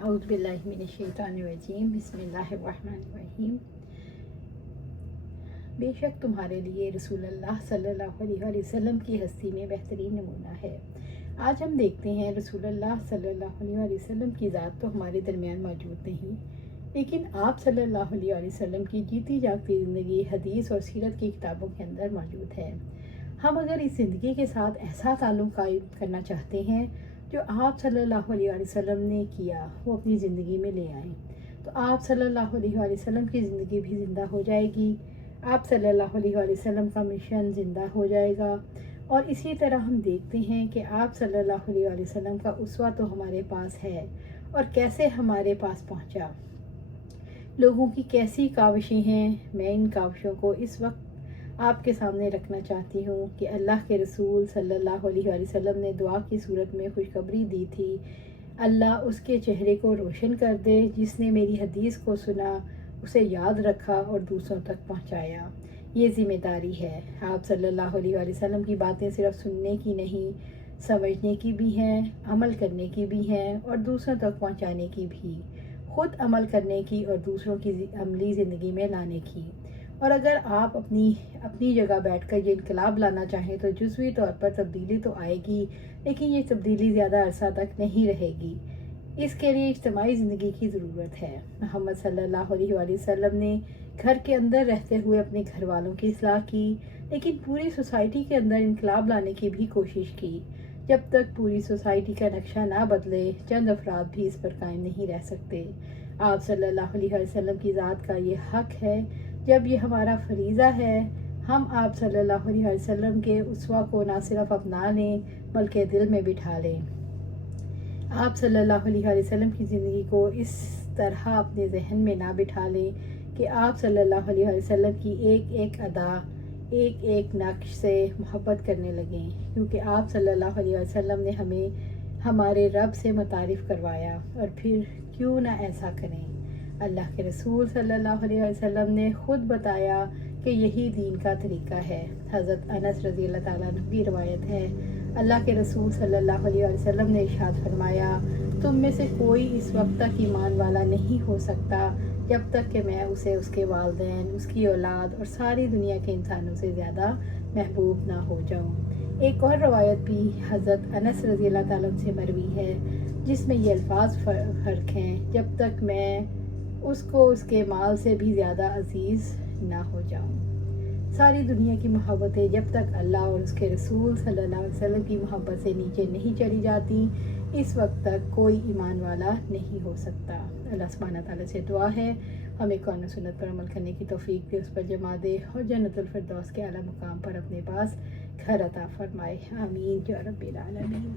औज़ु बिल्लाहि मिनश्शैतानिर्रजीम बिस्मिल्लाहिर्रहमानिर्रहीम। बेशक तुम्हारे लिए रसूल अल्लाह सल्लल्लाहु अलैहि वसल्लम की हस्ती में बेहतरीन नमूना है। आज हम देखते हैं रसूल अल्लाह सल्लल्लाहु अलैहि वसल्लम की ज़ात तो हमारे दरमियान मौजूद नहीं, लेकिन आप सल्लल्लाहु अलैहि वसल्लम की जीती जागती ज़िंदगी हदीस और सीरत की किताबों के अंदर मौजूद है। हम अगर इस ज़िंदगी के साथ ऐसा ताल्लुक़ कायम करना चाहते हैं जो आप सल्लल्लाहु अलैहि वसल्लम ने किया वो अपनी ज़िंदगी में ले आएँ, तो आप सल्लल्लाहु अलैहि वसल्लम की ज़िंदगी भी ज़िंदा हो जाएगी, आप सल्लल्लाहु अलैहि वसल्लम का मिशन ज़िंदा हो जाएगा। और इसी तरह हम देखते हैं कि आप सल्लल्लाहु अलैहि वसल्लम का उसवा तो हमारे पास है, और कैसे हमारे पास पहुंचा, लोगों की कैसी काविशें हैं। मैं इन काविशों को इस वक्त आपके सामने रखना चाहती हूँ कि अल्लाह के रसूल सल्लल्लाहु अलैहि वसल्लम ने दुआ की सूरत में खुशखबरी दी थी, अल्लाह उसके चेहरे को रोशन कर दे जिसने मेरी हदीस को सुना, उसे याद रखा और दूसरों तक पहुँचाया। ये ज़िम्मेदारी है। आप सल्लल्लाहु अलैहि वसल्लम की बातें सिर्फ सुनने की नहीं, समझने की भी हैं, अमल करने की भी हैं और दूसरों तक पहुँचाने की भी, ख़ुद अमल करने की और दूसरों की अमली ज़िंदगी में लाने की। और अगर आप अपनी जगह बैठकर ये इनकलाब लाना चाहें तो जुज़वी तौर पर तब्दीली तो आएगी, लेकिन ये तब्दीली ज़्यादा अरसा तक नहीं रहेगी। इसके लिए इज्तिमाई ज़िंदगी की ज़रूरत है। मोहम्मद सल्लल्लाहु अलैहि वसल्लम ने घर के अंदर रहते हुए अपने घर वालों की इस्लाह की, लेकिन पूरी सोसाइटी के अंदर इनकलाब लाने की भी कोशिश की। जब तक पूरी सोसाइटी का नक्शा ना बदले, चंद अफराद भी इस पर कायम नहीं रह सकते। आप सल्लल्लाहु अलैहि वसल्लम की ज़ात का ये हक़ है, जब ये हमारा फरीज़ा है, हम आप सल्लल्लाहु अलैहि वसल्लम के उसवा को ना सिर्फ अपना लें बल्कि दिल में बिठा लें। आप सल्लल्लाहु अलैहि वसल्लम की ज़िंदगी को इस तरह अपने जहन में ना बिठा लें कि आप सल्लल्लाहु अलैहि वसल्लम की एक एक अदा, एक एक नक्श से मोहब्बत करने लगें, क्योंकि आप सल्लल्लाहु अलैहि वसल्लम ने हमें हमारे रब से मुतारिफ़ करवाया। और फिर क्यों ना ऐसा करें। अल्लाह के रसूल सल्लल्लाहु अलैहि वसल्लम ने ख़ुद बताया कि यही दीन का तरीका है। हज़रत अनस रज़ी अल्लाह ताला अन्हु की रवायत है, अल्लाह के रसूल सल्लल्लाहु अलैहि वसल्लम ने इरशाद फरमाया, तुम में से कोई इस वक्त तक ईमान वाला नहीं हो सकता जब तक कि मैं उसे उसके वालिदैन, उसकी औलाद और सारी दुनिया के इंसानों से ज़्यादा महबूब ना हो जाऊँ। एक और रवायत भी हज़रत अनस रज़ी अल्लाह ताला अन्हु से मरवी है, जिसमें ये अल्फाज फ़र्क हैं, जब तक मैं उसको उसके माल से भी ज़्यादा अजीज़ ना हो जाऊँ। सारी दुनिया की मोहब्बतें जब तक अल्लाह और उसके रसूल सल्लल्लाहु अलैहि वसल्लम की मोहब्बत से नीचे नहीं चली जाती, इस वक्त तक कोई ईमान वाला नहीं हो सकता। अल्लाह सुब्हानहू तआला से दुआ है हमें कुरान सुन्नत पर अमल करने की तौफीक दे, उस पर जमा दे और जन्नतुल फिरदौस के आला मुकाम पर अपने पास घर अता फरमाए। आमीन या रब्बिल आलमीन।